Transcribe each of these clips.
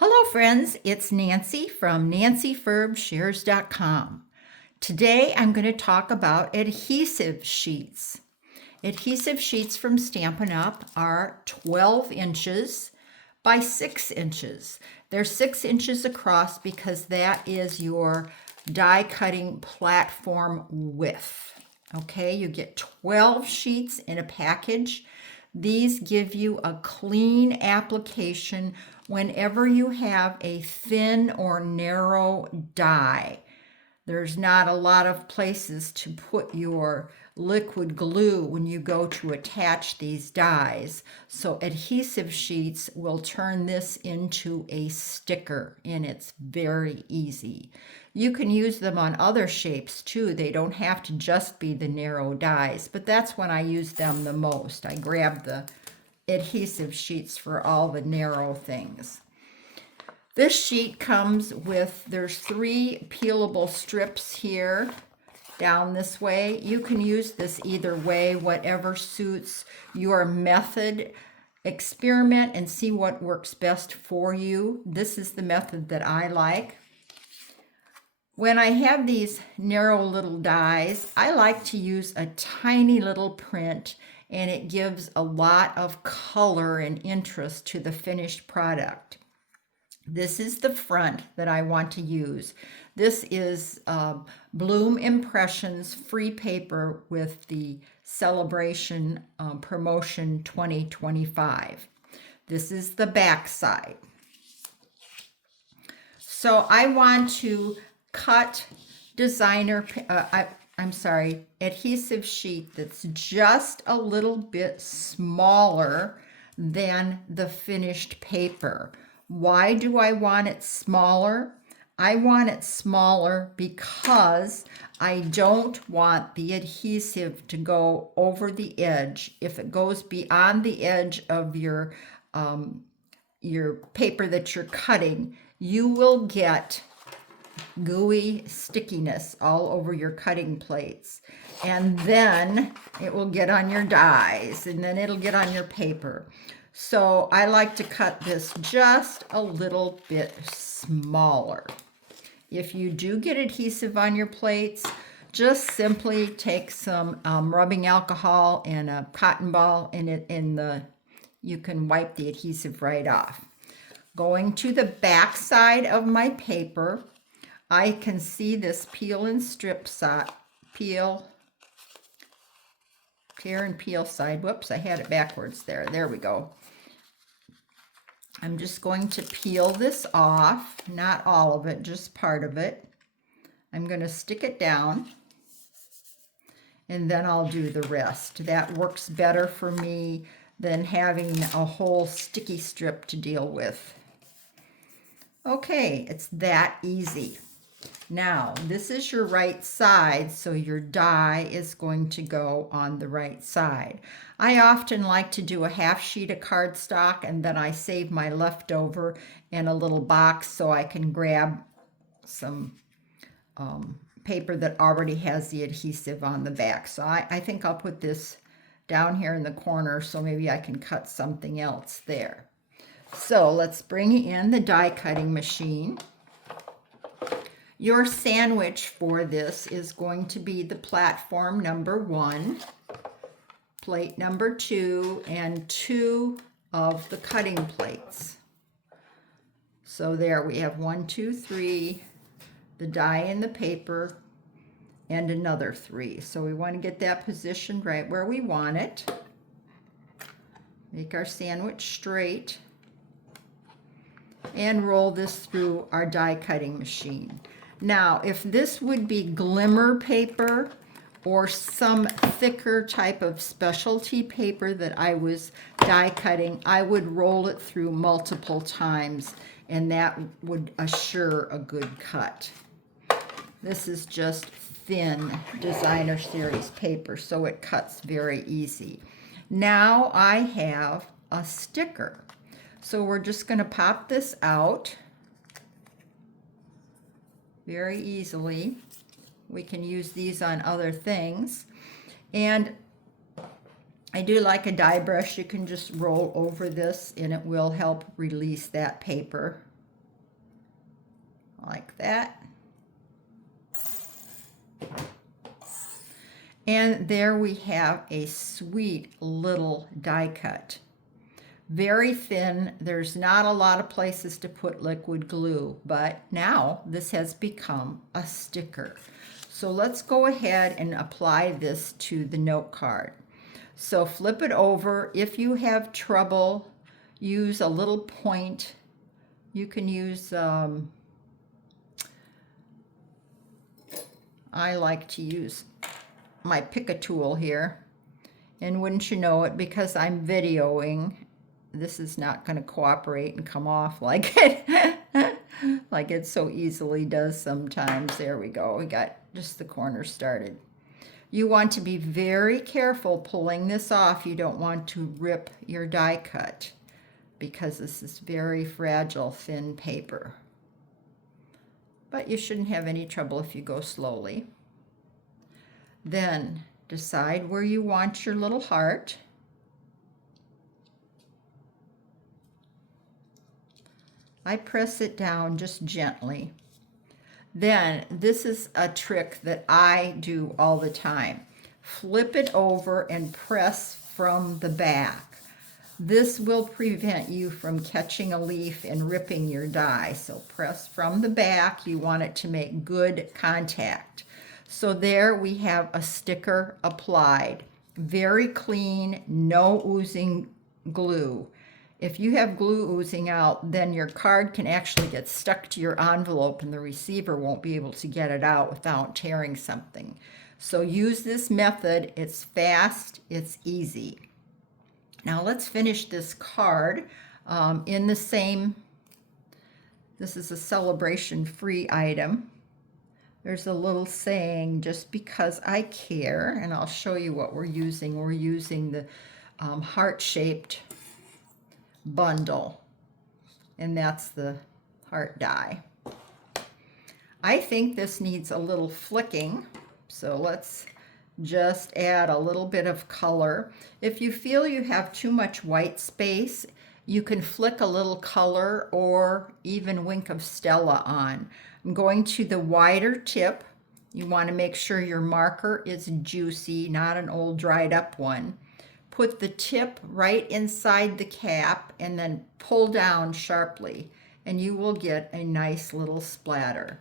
Hello friends, it's Nancy from nancyfurbshares.com. Today I'm going to talk about adhesive sheets. Adhesive sheets from Stampin' Up! Are 12 inches by 6 inches. They're 6 inches across because that is your die cutting platform width. Okay, you get 12 sheets in a package. These give you a clean application whenever you have a thin or narrow die. There's not a lot of places to put your liquid glue when you go to attach these dies. So adhesive sheets will turn this into a sticker, and it's very easy. You can use them on other shapes too. They don't have to just be the narrow dies, but that's when I use them the most. I grab the adhesive sheets for all the narrow things. This sheet comes with, there's 3 peelable strips here down this way. You can use this either way, whatever suits your method. Experiment and see what works best for you. This is the method that I like. When I have these narrow little dies, I like to use a tiny little print, and it gives a lot of color and interest to the finished product. This is the front that I want to use. This is Bloom Impressions free paper with the Celebration Promotion 2025. This is the back side. So I want to cut adhesive sheet that's just a little bit smaller than the finished paper. Why do I want it smaller? I want it smaller because I don't want the adhesive to go over the edge. If it goes beyond the edge of your paper that you're cutting, you will get gooey stickiness all over your cutting plates. And then it will get on your dies, and then it'll get on your paper. So I like to cut this just a little bit smaller. If you do get adhesive on your plates, just simply take some rubbing alcohol and a cotton ball you can wipe the adhesive right off. Going to the back side of my paper, I can see this peel and peel side. Whoops, I had it backwards there. There we go. I'm just going to peel this off, not all of it, just part of it. I'm going to stick it down, and then I'll do the rest. That works better for me than having a whole sticky strip to deal with. Okay, it's that easy. Now, this is your right side, so your die is going to go on the right side. I often like to do a half sheet of cardstock, and then I save my leftover in a little box so I can grab some paper that already has the adhesive on the back. So I think I'll put this down here in the corner so maybe I can cut something else there. So let's bring in the die cutting machine. Your sandwich for this is going to be the platform number 1, plate number 2, and 2 of the cutting plates. So there we have 1, 2, 3, the die in the paper, and another 3. So we want to get that positioned right where we want it. Make our sandwich straight and roll this through our die cutting machine. Now, if this would be glimmer paper or some thicker type of specialty paper that I was die cutting, I would roll it through multiple times, and that would assure a good cut. This is just thin designer series paper, so it cuts very easy. Now I have a sticker. So we're just going to pop this out very easily. We can use these on other things. And I do like a die brush. You can just roll over this and it will help release that paper. like that. And there we have a sweet little die cut. Very thin. There's not a lot of places to put liquid glue, but now this has become a sticker. So let's go ahead and apply this to the note card. So flip it over. If you have trouble, use a little point. You can use, I like to use my pick-a tool here. And wouldn't you know it, because I'm videoing, this is not going to cooperate and come off like like it so easily does sometimes. There we go. We got just the corner started. You want to be very careful pulling this off. You don't want to rip your die cut because this is very fragile, thin paper. But you shouldn't have any trouble if you go slowly. Then decide where you want your little heart. I press it down just gently. Then this is a trick that I do all the time. Flip it over and press from the back. This will prevent you from catching a leaf and ripping your die. So press from the back. You want it to make good contact. So there we have a sticker applied. Very clean, no oozing glue. If you have glue oozing out, then your card can actually get stuck to your envelope and the receiver won't be able to get it out without tearing something. So use this method. It's fast, it's easy. Now let's finish this card in the same, this is a celebration-free item. There's a little saying, just because I care, and I'll show you what we're using. We're using the heart-shaped bundle, and that's the heart die. I think this needs a little flicking, so let's just add a little bit of color. If you feel you have too much white space, you can flick a little color or even wink of Stella on. I'm going to the wider tip. You want to make sure your marker is juicy, not an old dried up one. Put the tip right inside the cap and then pull down sharply, and you will get a nice little splatter.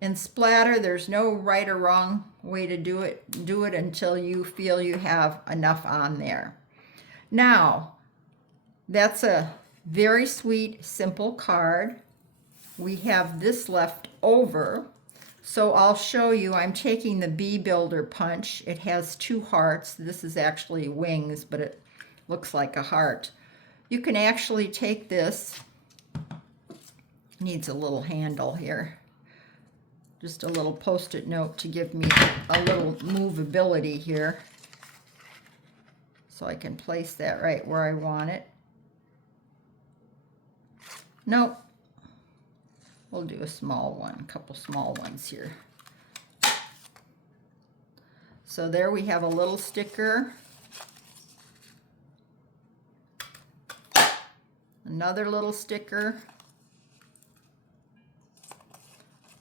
In splatter, there's no right or wrong way to do it. Do it until you feel you have enough on there. Now, that's a very sweet, simple card. We have this left over, so I'll show you. I'm taking the Bee Builder punch. It has 2 hearts. This is actually wings, but it looks like a heart. You can actually take this, needs a little handle here, just a little post-it note to give me a little movability here, so I can place that right where I want it. Nope. We'll do a small one, a couple small ones here. So there we have a little sticker. Another little sticker.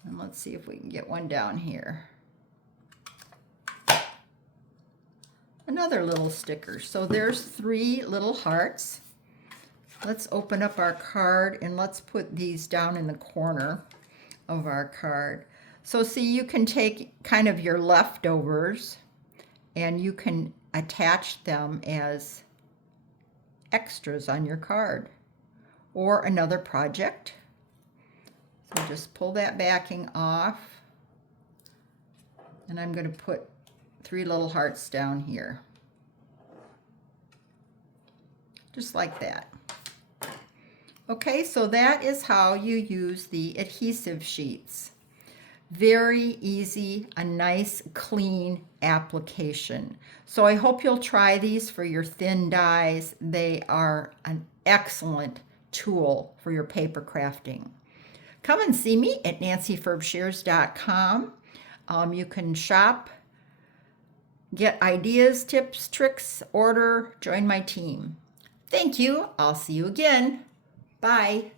And let's see if we can get one down here. Another little sticker. So there's 3 little hearts. Let's open up our card and let's put these down in the corner of our card. So see, you can take kind of your leftovers and you can attach them as extras on your card or another project. So just pull that backing off, and I'm going to put 3 little hearts down here. Just like that. Okay, so that is how you use the adhesive sheets. Very easy, a nice clean application. So I hope you'll try these for your thin dies. They are an excellent tool for your paper crafting. Come and see me at nancyfurbshares.com. You can shop, get ideas, tips, tricks, order, join my team. Thank you. I'll see you again. Bye.